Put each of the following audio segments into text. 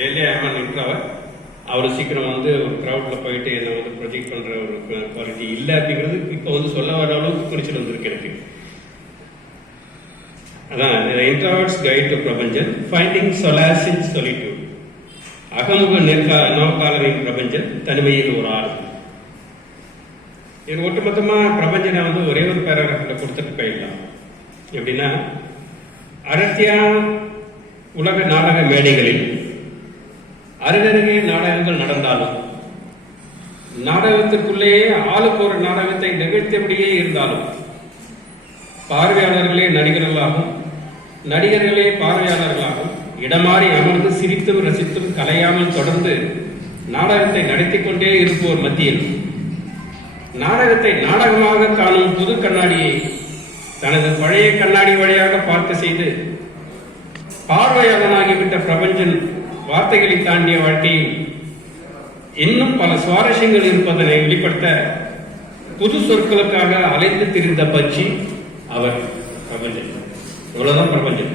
Really I am introvert. அவர் சீக்கிரம் வந்து ஒரு க்ரௌடில் போயிட்டு என்னை வந்து ப்ரொஜெக்ட் பண்ணுற ஒரு குவாலிட்டி இல்லை அப்படிங்கிறது இப்போ வந்து சொல்ல வர அளவுக்கு குறிச்சிட்டு வந்திருக்கு எனக்கு. அதான் இன்ட்ரோவர்ட்ஸ் கைட் டு பிரபஞ்சன், ஃபைண்டிங் சொலாஸ் இன் சொலிட்யூட். அகமுக நோக்காளரின் பிரபஞ்சன், தனிமையில் ஒரு ஆள். இது ஒட்டுமொத்தமாக பிரபஞ்சனை வந்து ஒரே ஒரு பேராகிராஃபில் கொடுத்துட்டு போயிடலாம். எப்படின்னா, அடர்த்தியா உலக நாடக மேடைகளில் அருகருகே நாடகங்கள் நடந்தாலும், நாடகத்திற்குள்ளேயே ஆளுக்கு ஒரு நாடகத்தை நிகழ்த்தியபடியே இருந்தாலும், பார்வையாளர்களே நடிகர்களாகும், நடிகர்களே பார்வையாளர்களாகும் இடமாறி அமர்ந்து சிரித்தும் ரசித்தும் கலையாமல் தொடர்ந்து நாடகத்தை நடத்தி கொண்டே இருப்போர் மத்தியில் நாடகத்தை நாடகமாக காணும் புது கண்ணாடியை தனது பழைய கண்ணாடி வழியாக பார்க்க செய்து பார்வையாளனாகிவிட்ட பிரபஞ்சன் வார்த்தைகளை தாண்டிய வாழ்க்கையில் இன்னும் பல சுவாரஸ்யங்கள் இருப்பதனை வெளிப்படுத்த புது சொற்களுக்காக அலைந்து திரிந்த பட்சி அவர் பிரபஞ்சன். இவ்வளவுதான் பிரபஞ்சன்.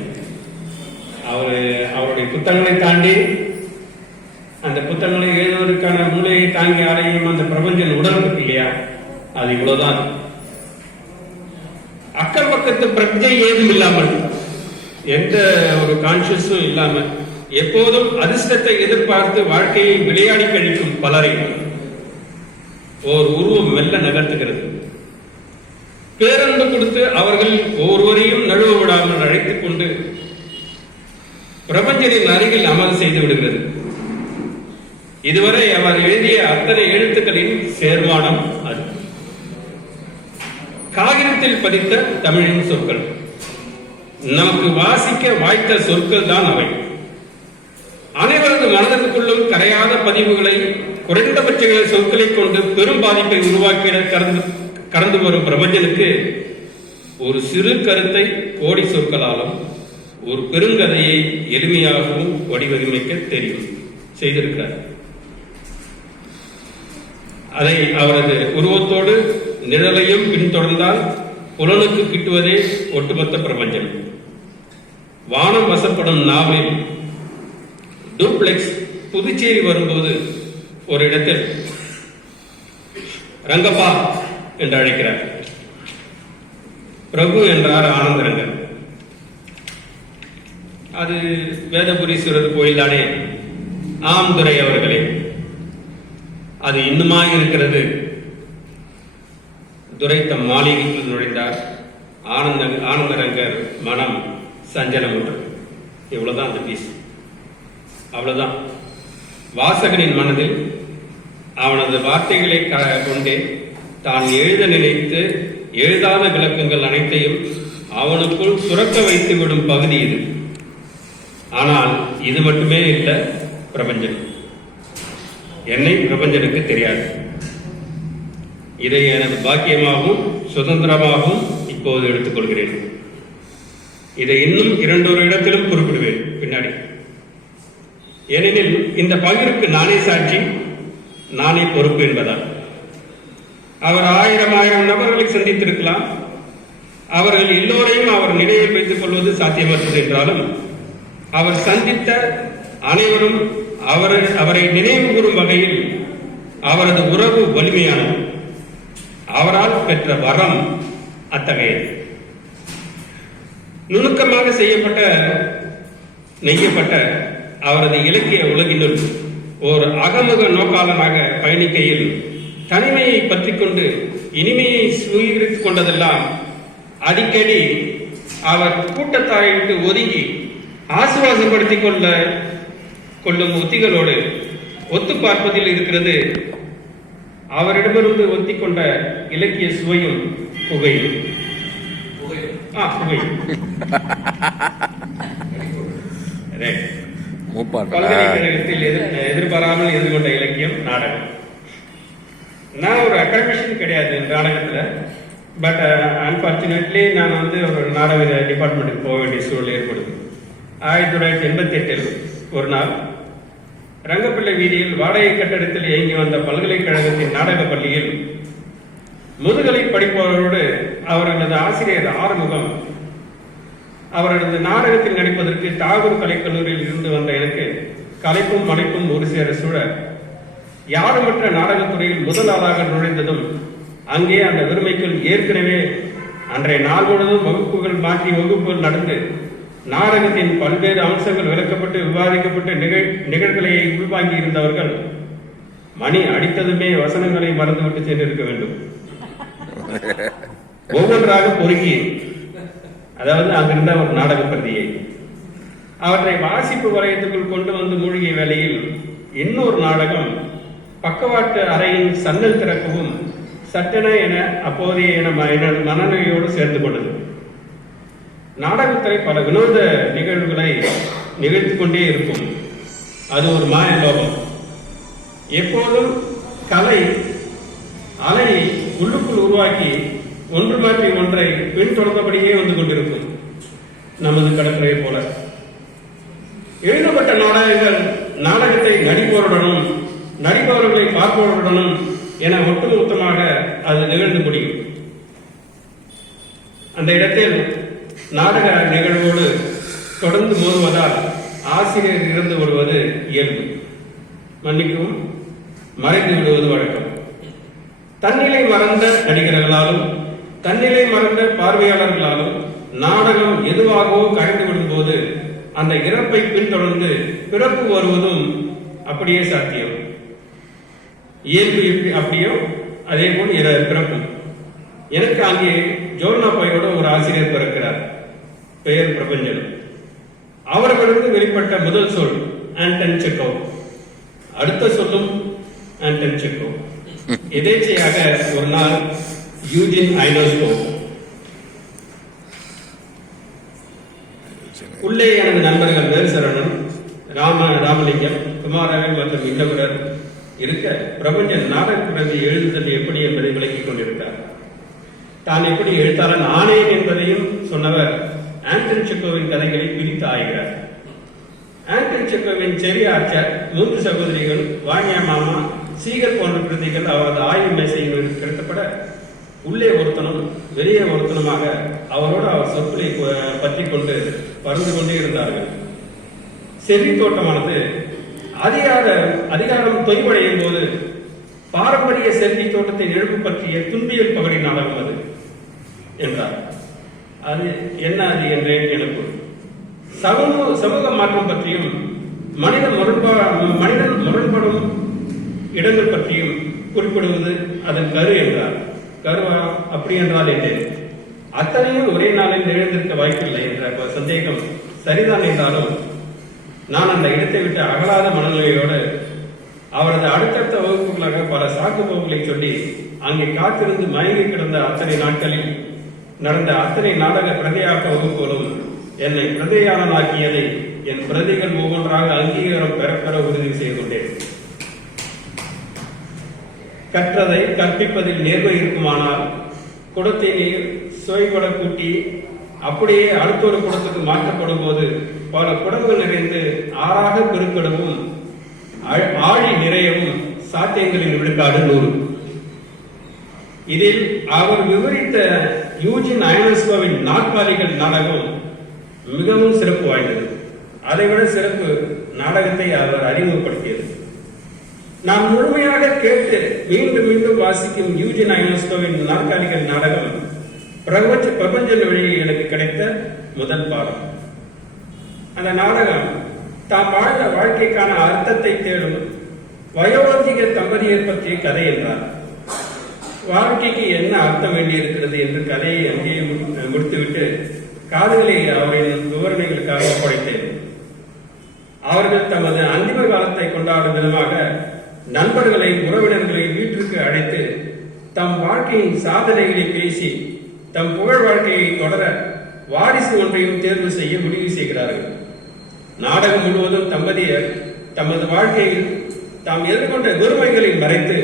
அவருடைய புத்தகங்களை தாண்டி அந்த புத்தகங்களை எழுதுவதற்கான மூளையை தாங்கி அலையும் அந்த பிரபஞ்சன் உடல் இருக்கு இல்லையா, அது இவ்வளவுதான். அக்கம் பக்கத்து பிரஜை ஏதும் இல்லாமல், எந்த ஒரு கான்சியஸும் இல்லாமல், எப்போதும் அதிர்ஷ்டத்தை எதிர்பார்த்து வாழ்க்கையை விளையாடி கழிக்கும் பலரை ஓர் உருவம் மெல்ல நகர்த்துகிறது. பேரன்பு கொடுத்து அவர்கள் ஒவ்வொருவரையும் நழுவ விடாமல் அழைத்துக் கொண்டு பிரபஞ்சனின் அருகில் அமல் செய்து விடுகிறது. இதுவரை அவர் எழுதிய அத்தனை எழுத்துக்களின் சேர்மானம் அது. காகிதத்தில் பதித்த தமிழின் சொற்கள், நமக்கு வாசிக்க வாய்த்த சொற்கள் தான் அவை. அனைவரது மனதிற்குள்ளும் கரையாத பதிவுகளை, குறைந்தபட்ச சொற்களை கொண்டு பெரும் பாதிப்பை உருவாக்கிட கடந்து வரும் பிரபஞ்சனுக்கு ஒரு சிறு கருத்தை கோடி சொற்களாலும், ஒரு பெருங்கதையை எளிமையாகவும் வடிவமைக்க தெரியும் செய்திருக்கிறார். அதை அவரது உருவத்தோடு நிழலையும் பின்தொடர்ந்தால் புலனுக்கு கிட்டுவதே ஒட்டுமொத்த பிரபஞ்சம். வானம் வசப்படும் நாவலில் டூப்ளெக்ஸ் புதுச்சேரி வரும்போது ஒரு இடத்தில் ரங்கப்பா என்று அழைக்கிறார். பிரபு என்றார் ஆனந்தரங்கன். அது வேதபுரீஸ்வரர் கோயில் தானே? ஆம் துரை அவர்களே, அது இன்னுமா இருக்கிறது. துரை தம் மாளிகைக்குள் நுழைந்தார். ஆனந்தரங்கர் மனம் சஞ்சலமுற்றது. இவ்வளவுதான் அந்த பீஸ். அவ்வளவுதான். வாசகனின் மனதில் அவனது வார்த்தைகளை கொண்டே தான் எழுத நினைத்து எழுதாத விளக்கங்கள் அனைத்தையும் அவனுக்குள் சுரக்க வைத்து விடும் பகுதி இது. ஆனால் இது மட்டுமே இல்லை பிரபஞ்சன். என்னை பிரபஞ்சனுக்கு தெரியாது. இதை எனது பாக்கியமாகவும் சுதந்திரமாகவும் இப்போது எடுத்துக்கொள்கிறேன். இதை இன்னும் இரண்டொரு இடத்திலும் குறிப்பிடுவேன் பின்னாடி. ஏனெனில் இந்த பகிர்வுக்கு நானே சாட்சி, நானே பொறுப்பு என்பதால். அவர் ஆயிரம் நபர்களை சந்தித்திருக்கலாம். அவர்கள் எல்லோரையும் அவர் நினைவில் வைத்துக் கொள்வது சாத்தியமற்றது என்றாலும், அவர் சந்தித்த அனைவரும் அவரை நினைவு கூறும் வகையில் அவரது உறவு வலிமையானது. அவரால் பெற்ற வரம் அத்தகையது. நுணுக்கமாக நெய்யப்பட்ட அவரது இலக்கிய உலகினுள் ஒரு அகமுக நோக்காளனாக பயணிக்கையில் தனிமையை பற்றி கொண்டு இனிமையை சுவீகரித்துக் கொண்டதெல்லாம் அடிக்கடி அவர் கூட்டத்தாரை விட்டு ஒதுங்கி ஆசுவாசப்படுத்திக் கொள்ளும் உத்திகளோடு ஒத்து பார்ப்பதில் இருக்கிறது. அவரிடமிருந்து ஒத்திக்கொண்ட இலக்கிய சுவையும் புகையும். பல்கலைக்கழகத்தில் எதிர்பாராமல் எதிர்கொண்ட இலக்கியம் நாடகம். நான் ஒரு அகாடமிஷியன் கிடையாது நாடகத்துல. பட் அன்பார்ச்சுனேட்லி நான் வந்து ஒரு நாடக டிபார்ட்மெண்ட்டுக்கு போக வேண்டிய சூழல் ஏற்படுது. 1988 ஒரு நாள் ரங்கப்பிள்ளை வீதியில் வாடகை கட்டடத்தில் இயங்கி வந்த பல்கலைக்கழகத்தின் நாடக பள்ளியில் முதுகலை படிப்பவரோடு அவர்களது ஆசிரியர் ஆறுமுகம் அவரது நாடகத்தில் நடிப்பதற்கு தாகூர் கலைக்கல்லூரியில் இருந்து வந்த எனக்கு கலைப்பும் மலைப்பும் ஒரு சேர சூழ யாருமற்ற நாடகத்துறையில் முதல் ஆளாக நுழைந்ததும் அங்கே அந்த வெறுமைக்குள் ஏற்கனவே அன்றைய நாள் முழுவதும் வகுப்புகள் மாற்றி வகுப்புகள் நடந்து நாடகத்தின் பல்வேறு அம்சங்கள் விளக்கப்பட்டு விவாதிக்கப்பட்டு நிகழ்வுகளை உள்வாங்கி இருந்தவர்கள் மணி அடித்ததுமே வசனங்களை மறந்துவிட்டு சென்றிருக்க வேண்டும். ஒவ்வொன்றாக பொறுக்கி, அதாவது அங்கிருந்த ஒரு நாடக பிரதியை அவற்றை வாசிப்பு வலயத்துக்குள் கொண்டு வந்து மூழ்கிய வேளையில் இன்னொரு நாடகம் பக்கவாட்டு அறையின் சன்னல் திறக்கவும் சட்டென என அப்போதைய மனநிலையோடு சேர்ந்து கொண்டது. நாடகத்துறை பல வினோத நிகழ்வுகளை நிகழ்த்து கொண்டே இருக்கும். அது ஒரு மாய லோகம். எப்போதும் கலை அலையை உள்ளுக்குள் உருவாக்கி ஒன்று மாற்றி ஒன்றை பின்தொடர்ந்தபடியே வந்து கொண்டிருக்கும். நமது கடற்கரையை போல எழுதப்பட்ட நாடகங்கள் நாடகத்தை நடிப்பவருடனும் நடிப்பவர்களை பார்ப்பவர்களுடனும் என ஒட்டுமொத்தமாக அது நிகழ்ந்து முடியும். அந்த இடத்தில் நாடக நிகழ்வோடு தொடர்ந்து மோதுவதால் ஆசிரியர் இறந்து விடுவது இயல்பு, மன்னிக்கவும் மறைந்து விடுவது வழக்கம். தன்னிலை மறந்த நடிகர்களாலும் தன்னிலை மறந்த பார்வையாளர்களாலும் நாடகம் எதுவாகவோ கரைந்து விடும்போது அந்த இறப்பை பின்தொடர்ந்து பிறப்பு வருவதும் அப்படியே சாத்தியம். இயல்பு அப்படியோ அதே போல் பிறப்பும். எனக்கு அங்கே ஜோர்னா பையோட ஒரு ஆசிரியர் பிறக்கிறார். பெயர் பிரபஞ்சன். அவரிடமிருந்து வெளிப்பட்ட முதல் சொல் ஆண்டன் செக்கோவ். அடுத்த சொல்லும் ஆண்டன் செக்கோவ். எதேச்சையாக ஒரு நாள் யூஜின் ஐனோஸ்கோவ். உள்ளே எனது நண்பர்கள் வேல்சரணன், ராமலிங்கம், குமாரவேல் மற்றும் இன்னகுரர் இருக்க பிரபஞ்சன் நாடக பிரதி எழுதுதல் எப்படி என்பதை விளக்கிக் கொண்டிருக்கார். தான் எப்படி எழுத்தாளன் ஆனேன் என்பதையும் சொன்னவர் ஆண்டன் செக்கோவின் கதைகளை பிரித்து ஆய்கிறார். ஆண்டன் செக்கோவின் செரி ஆர்ச்சர், 3 சகோதரிகள், வாணியா மாமா, சீகர் போன்ற பிரதிகள் அவரது ஆய்வு மேசையில் கிடத்தப்பட உள்ளே ஒருத்தனும் வெளியே ஒருத்தனுமாக அவரோடு அவர் சொற்களை பற்றி கொண்டு பறந்து கொண்டே இருந்தார்கள். செரி தோட்டமானது அதிகாரம் தொய்வடையும் போது பாரம்பரிய செல்வி தோட்டத்தின் எழுப்பு பற்றிய துன்பியல் பகடி நாடகம் அது என்றார். அது என்ன அது என்றேன் எனக்கு. சமூக மாற்றம் பற்றியும் மனிதன் முரண்படும் இடங்கள் பற்றியும் குறிப்பிடுவது அதன் கரு என்றார். கருவா அப்படி என்றால் என்றேன். அத்தனையும் ஒரே நாளில் நிகழ்ந்திருக்க வாய்ப்பில்லை என்ற சந்தேகம் சரிதான் என்றாலும் நான் அந்த இடத்தை விட்டு அகலாத மனநிலையோடு அவரது அடுத்தடுத்த வகுப்புகளாக பல சாக்கு போக்குகளை சொல்லி அங்கே காத்திருந்து மயங்கி கிடந்த அத்தனை நாட்களில் நடந்த அத்தனை நாடக பிரதியாக்க வகுப்புகளும் என்னை பிரதியாளனாக்கியதை என் பிரதிகள் ஒவ்வொன்றாக அங்கீகாரம் பெற உறுதி செய்து கொண்டேன். கற்றதை கற்பிப்பதில் நேர்மை இருக்குமானால் குடத்தை நீர் சுவைபட கூட்டி அப்படியே அடுத்தொரு குடத்துக்கு மாற்றப்படும் போது பல குடங்கள் நிறைந்து ஆறாக பெருக்கிடவும் ஆழி நிறையவும் சாத்தியங்களின் விழுக்காடு 100. இதில் அவர் விவரித்த யூஜின் ஐனோஸ்கோவின் நாற்காலிகள் நாடகம் மிகவும் சிறப்பு வாய்ந்தது. அதைவிட சிறப்பு நாடகத்தை அவர் அறிமுகப்படுத்தியது. நாம் முழுமையாக கேட்டு மீண்டும் மீண்டும் வாசிக்கும் யூஜின் ஐனோஸ்கோவின் நாற்காலிகள் நாடகம் பிரபஞ்சன் வழியில் எனக்கு கிடைத்த முதல் பாடம். அந்த நாடகம் தாம் வாழ்ந்த வாழ்க்கைக்கான அர்த்தத்தை தேடும் வயோதிக தம்பதியர் பற்றிய கதை என்றார். வாழ்க்கைக்கு என்ன அர்த்தம் வேண்டியிருக்கிறது என்று கதையை அங்கேயே முடித்துவிட்டு காதுகளை அவரின் விவரணைகளுக்காக ஒப்படைத்தேன். அவர்கள் தமது அந்திம காலத்தை கொண்டாடும் விதமாக நண்பர்களை உறவினர்களை வீட்டிற்கு அழைத்து தம் வாழ்க்கையின் சாதனைகளை பேசி தம் புகழ் வாழ்க்கையை தொடர வாரிசு ஒன்றையும் தேர்வு செய்ய முடிவு செய்கிறார்கள். நாடகம் முழுவதும் தம்பதியர் தமது வாழ்க்கையில் தாம் எதிர்கொண்ட வெறுமைகளை மறைத்து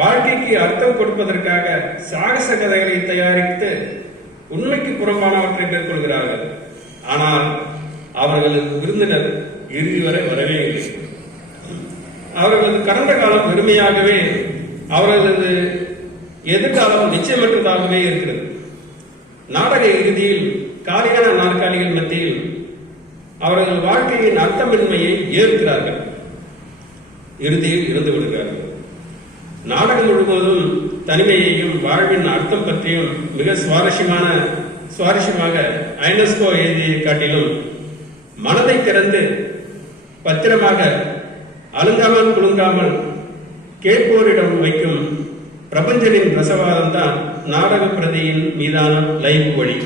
வாழ்க்கைக்கு அர்த்தம் கொடுப்பதற்காக சாகச கதைகளை தயாரித்து உண்மைக்கு புறம்பானவற்றை மேற்கொள்கிறார்கள். ஆனால் அவர்களது விருந்தினர் இறுதி வரை வரவே இல்லை. அவர்களது கடந்த காலம் வெறுமையாகவே அவர்களது எதிர்காலம் நிச்சயமற்றதாகவே இருக்கிறது. நாடக இறுதியில் காலியான நாற்காலிகள் மத்தியில் அவர்கள் வாழ்க்கையின் அர்த்தமின்மையை ஏற்கிறார்கள். இறுதியில் இருந்து விடுகிறார்கள். நாடகம் முழுவதும் தனிமையையும் வாழ்வின் அர்த்தம் பற்றியும் மிக சுவாரஸ்யமாக ஐனஸ்கோ எழுதியை காட்டிலும் மனதை திறந்து பத்திரமாக அலுங்காமல் குலுங்காமல் கேட்போரிடம் வைக்கும் பிரபஞ்சனின் ரசவாதம் தான் நாடக பிரதியின் மீதான லைவ் வழி.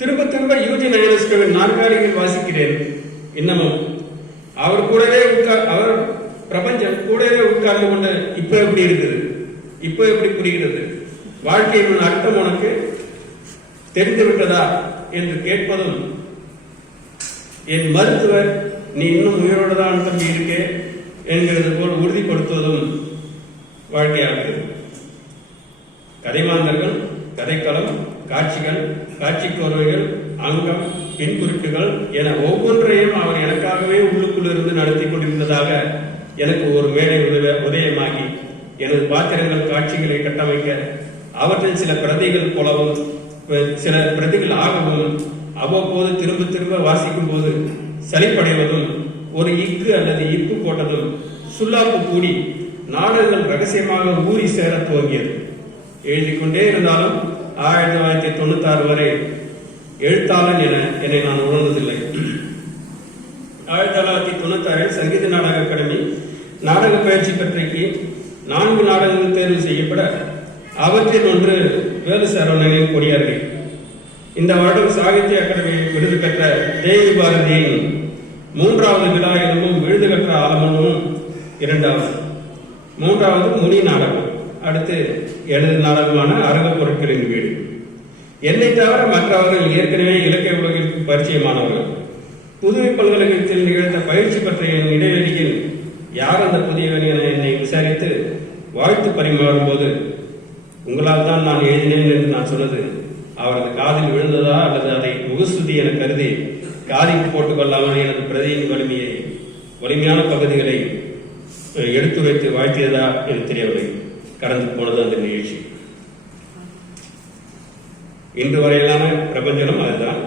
திரும்ப திரும்ப யூஜின் ஐனஸ்கோவின் நாற்காலியில் வாசிக்கிறேன். இன்னமும் அவர் கூடவே அவர் பிரபஞ்சம் கூடவே உட்கார்ந்து கொண்டு இப்ப எப்படி இருக்குது, இப்ப எப்படி புரிகிறது, வாழ்க்கையின் அர்த்தம் உனக்கு தெரிந்து விட்டதா என்று கேட்பதும், என் மருத்துவர் நீ இன்னும் உயிரோடு தான் தம்பி இருக்கே என்கிறது போல் உறுதிப்படுத்துவதும் வாழ்க்கையாகிறது. கதைமாந்தர்கள், கதைக்களம், காட்சிகள், காட்சிக்கோர்வைகள், அங்கம், பின்குறிப்புகள் என ஒவ்வொன்றையும் அவர் எனக்காகவே உள்ளுக்குள் இருந்து நடத்தி கொண்டிருந்ததாக எனக்கு ஒரு மேடை உதயமாகி எனது பாத்திரங்கள் காட்சிகளை கட்டமைக்க அவற்றில் சில பிரதிகள் போலவும் சில பிரதிகள் ஆகவும் அவ்வப்போது திரும்ப திரும்ப வாசிக்கும் போது சலிப்படைவதும் ஒரு இக்கு அல்லது இப்பு போட்டதும் சுல்லாப்பு கூடி நாடகங்கள் ரகசியமாக ஊறி சேர துவங்கியது. எழுதிக்கொண்டே இருந்தாலும் 1996 வரை எழுத்தாளன் என என்னை நான் உணர்ந்ததில்லை. 1996 சங்கீத நாடக அகாடமி நாடக பயிற்சி பற்றிக்கு 4 நாடகங்கள் தேர்வு செய்யப்பட அவற்றில் ஒன்று வேலு சரவணனின் கொடியார்கள். இந்த வருடம் சாகித்ய அகாடமி விருது பெற்ற தேவி பாரதியின் 3வது விழா எனும் விருது பெற்ற ஆலமனமும் 3வது முனி நாடகம், அடுத்து எனது நாடகமான அரங்க பொருட்களின் வீடு. என்னை தவிர மற்றவர்கள் ஏற்கனவே இலக்கிய உலகிற்கு பரிச்சயமானவர்கள். புதுவை பல்கலைக்கழகத்தில் நிகழ்ந்த பயிற்சி பற்றிய இடைவெளியில் யார் அந்த புதியவன் என என்னை விசாரித்து வாழ்த்து பரிமாறும் போது உங்களால் தான் நான் எழுதினேன் என்று நான் சொன்னது அவரது காதில் விழுந்ததா அல்லது அதை முகஸ்துதி என கருதி காதிக்கு போட்டுக் கொள்ளாமல் எனது பிரதியின் வலிமையான பகுதிகளை எடுத்துரைத்து வாழ்த்தியதா என்று தெரியவில்லை. கடந்து போனது அந்த நிகழ்ச்சி. இன்று வரையிலான பிரபஞ்சனம் அதுதான்.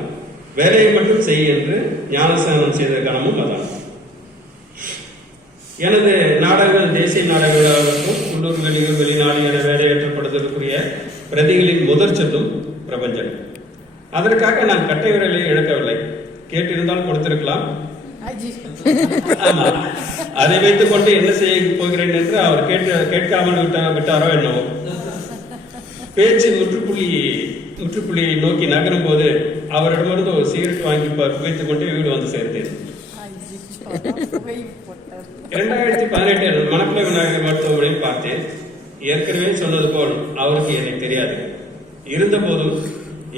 வேலையை மட்டும் செய்ய என்று ஞானஸ்தானம் செய்த கணமும் அதான். எனது நாடகங்கள் தேசிய நாடகங்களாகவும் உள்ளூர் வெளியூர் வெளிநாடு என வேலையேற்றப்படுவதற்குரிய பிரதிகளின் முதற் சொத்தும் பிரபஞ்சனம். அதற்காக நான் கட்டை விரலை இழக்கவில்லை. கேட்டிருந்தால் கொடுத்திருக்கலாம். அதை வைத்துக் கொண்டு என்ன செய்ய போகிறேன் என்று அவர் கேட்காமல் விட்டாரோ என்னவோ. பேச்சு முற்றுப்புள்ளியை நோக்கி நகரும் போது அவரிடமிருந்து ஒரு சிகரெட் வாங்கி வைத்துக் கொண்டு வீடு வந்து சேர்ந்தேன். 2018 மணக்குள விநாயகர் மருத்துவமனையில் பார்த்தேன். ஏற்கனவே சொன்னது போல் அவருக்கு என்னை தெரியாது. இருந்த போதும்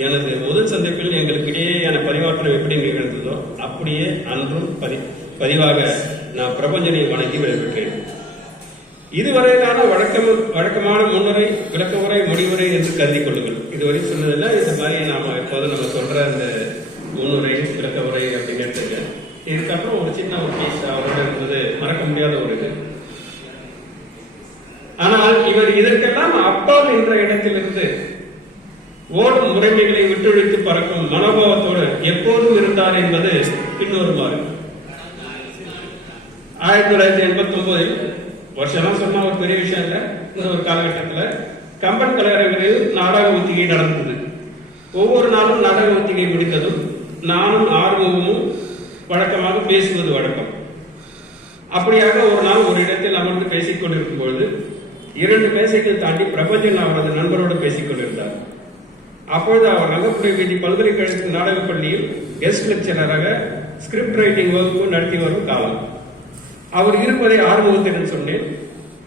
எனது முதல் சந்திப்பில் எங்களுக்கு இடையேயான பரிமாற்றம் எப்படி நிகழ்ந்ததோ அப்படியே அன்றும் பதிவாக நான் பிரபஞ்சனை வணங்கி விடைபெற்றேன். இதுவரையிலான வழக்கமான முன்னுரை, விளக்க உரை, முடிவுரை என்று கருதி கொள்ளுங்கள். இதுவரை சொன்னதில்லை. இந்த மாதிரி எப்போது நம்ம சொல்ற இந்த முன்னுரை, விளக்க உரை அப்படின்னு எடுத்துருக்கேன். இதுக்கப்புறம் ஒரு சின்ன ஒரு கேஸ் அவரோட இருந்தது மறக்க முடியாத ஒரு இது. ஆனால் இவர் இதற்கெல்லாம் அப்பால் என்ற இடத்திலிருந்து ஓடும் முறைமைகளை விட்டொழித்து பறக்கும் மனோபாவத்தோடு எப்போதும் இருந்தார் என்பது பின்வருமாறு. 1989 வருஷம் சொன்னா ஒரு பெரிய விஷயம் இல்ல. இந்த ஒரு காலகட்டத்தில் கம்பன் கலையரங்கில் நாடக ஒத்திகை நடந்தது. ஒவ்வொரு நாளும் நாடக ஒத்திகை முடித்ததும் நானும் ஆர்வமும் வழக்கமாக பேசுவது வழக்கம். அப்படியாக ஒரு நாள் ஒரு இடத்தில் அமர்ந்து பேசிக் கொண்டிருக்கும் பொழுது 2 மேசைகள் தாண்டி பிரபஞ்சன் அவரது நண்பரோடு பேசிக் கொண்டிருந்தார். அப்பொழுது அவர் ரங்கப்புரை வீதி பல்கலைக்கழக நாடகப் பள்ளியில் கெஸ்ட் லெக்சரராக ஸ்கிரிப்ட் ரைட்டிங் வகுப்பு நடத்தி வரும் காலம். அவர் இருப்பதை ஆர்வத்திடம் சொன்னேன்.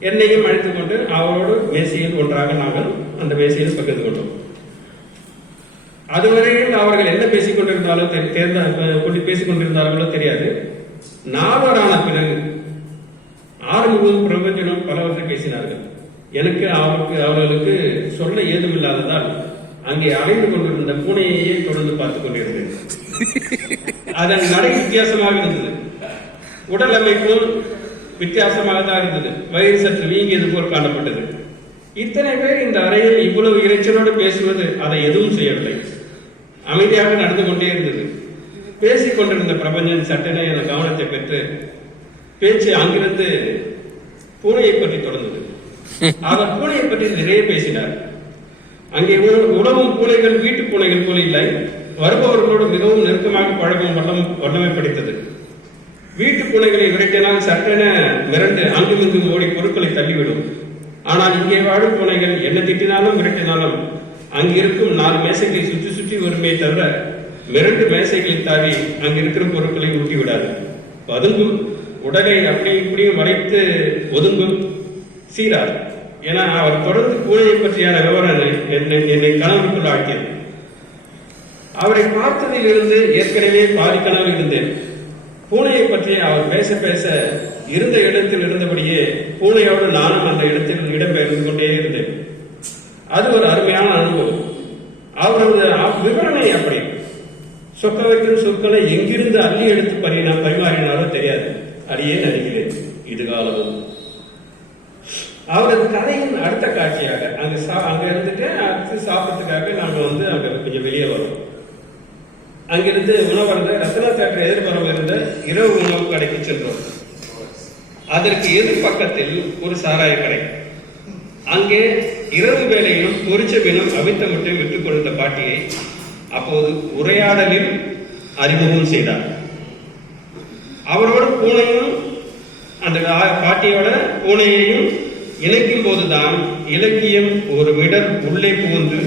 என்னையும் அழைத்துக் கொண்டு அவரோடு மேசையில் ஒன்றாக நாங்கள் அந்த மேசையில் பகிர்ந்து கொண்டோம். அதுவரையில் அவர்கள் என்ன பேசிக் கொண்டிருந்தார்களோ தெரியாது. நாவரான பிறகு ஆறுமுகம் பிரபஞ்சனும் பலவற்றை பேசினார்கள். எனக்கு அவர்களுக்கு சொல்ல ஏதுமில்லாததால் அங்கே அலைந்து கொண்டிருந்த பூனையையே தொடர்ந்து பார்த்துக் கொண்டிருந்தேன். அதன் நடை வித்தியாசமாக இருந்தது. உடல் அமைப்பும் வித்தியாசமாக தான் இருந்தது. வயிறு சற்று வீங்கியது போல் காணப்பட்டது. இத்தனை பேர் இந்த அறையில் இவ்வளவு இறைச்சலோடு பேசுவது அதை எதுவும் செய்யவில்லை. அமைதியாக நடந்து கொண்டே இருந்தது. பேசிக் கொண்டிருந்த பிரபஞ்சன் சட்டென என கவனத்தை பெற்று பேச்சு அங்கிருந்து பூனையை பற்றி தொடர்ந்தது. அவர் பூனையை பற்றி நிறைய பேசினார். அங்கே உணவும் பூனைகள் வீட்டு பூனைகள் போல இல்லை, வருபவர்களோடு மிகவும் நெருக்கமாக பழகும் வல்லமை படித்தது. வீட்டு பூனைகளை விரட்டினால் சட்டென மிரண்டு அங்குமிங்கும் ஓடி பொருட்களை தள்ளிவிடும். ஆனால் இங்கே வாழும் பூனைகள் என்ன திட்டினாலும் விரட்டினாலும் அங்கிருக்கும் 4 மேசைகளை சுற்றி சுற்றி வருமே தவிர மிரண்டு மேசைகளை தாவி அங்கிருக்கிற பொருட்களை ஊட்டி விடாது. பதுங்கும், உடலை அப்படி இப்படியும் வளைத்து ஒதுங்கும், சீரார். என அவர் தொடர்ந்து பூனையை பற்றியான விவரம் என்னை கனவுக்குள் ஆக்கியது. அவரை பார்த்ததில் இருந்து ஏற்கனவே பாதி கனவில் இருந்தேன். பூனையை பற்றி அவர் பேச பேச இருந்த இடத்தில் இருந்தபடியே பூனையோடு நானும் அந்த இடத்தில் இடம்பெயர்ந்து கொண்டே இருந்தேன். அது ஒரு அருமையான அனுபவம். அவரது விவரணை அப்படி சொக்க வைக்கும் சொற்களை எங்கிருந்து அள்ளி எடுத்து பரிமாறினாலும் தெரியாது. அடியே நினைக்கிறேன் இதுகாலமும். அவரது கதையின் அடுத்த காட்சியாக அங்க இருந்துட்டு அடுத்து சாப்பிட்றதுக்காக நாங்கள் அங்க கொஞ்சம் வெளியே வரோம். அங்கிருந்து உணவருந்த ரத்னா தேட்டர் எதிர்புறம் இருந்த இரவு உணவு கடைக்கு சென்றோம். அதற்கு எதிர் பக்கத்தில் ஒரு சாராய கடை. அங்கே இரவு வேளையிலும் பொரிச்ச மீனும் அவித்த முட்டையும் விட்டுக் கொண்ட பாட்டியை அப்போது உரையாடலில் அறிமுகம் செய்தார். அவரோட பூனையும் அந்த பாட்டியோட பூனையையும் இணைக்கும் போதுதான் இலக்கியம் ஒரு மிடர் உள்ளே புகுந்து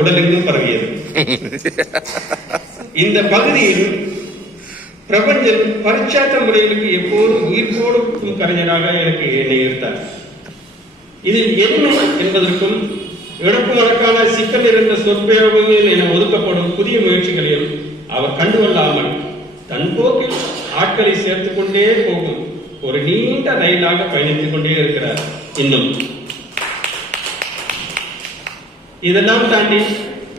உடலெங்கும் பரவியது. இந்த பகுதியில் பிரபஞ்சன் பரிச்சாத்த முறைகளுக்கு எப்போதும் உயிர் போடும் கலைஞராக எனக்கு என்னை ஈர்த்தார். இதில் என்ன என்பதற்கும் எடுப்புமனக்கான சிக்கல் இருந்த சொற்பிரயோகங்கள் என ஒதுக்கப்படும் புதிய முயற்சிகளையும் அவர் கண்டுகொள்ளாமல் தன் போக்கில் ஆட்களை சேர்த்துக் கொண்டே போகும் ஒரு நீண்ட ரயிலாக பயணித்துக் கொண்டே இருக்கிறார். இன்னும் இதெல்லாம் தாண்டி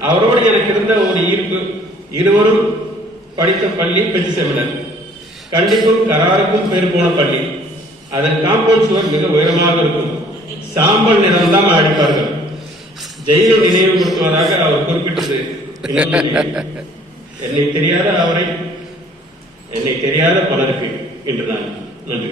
அவரோடு எனக்கு இருந்த ஒரு ஈர்ப்பு, இருவரும் படித்த பள்ளி பெற்று செமினர், கண்டிப்பும் கராருக்கும் பேர் போன பள்ளி. அதன் காம்பவுண்ட் சுவர் மிக உயரமாக இருக்கும். சாம்பல் நிறம் தான் அடிப்பார்கள். ஜெயிலை நினைவுபடுத்துவதாக அவர் குறிப்பிட்டது. என்னை தெரியாத அவரை, என்னை தெரியாத பலருக்கு என்றுதான். நன்றி.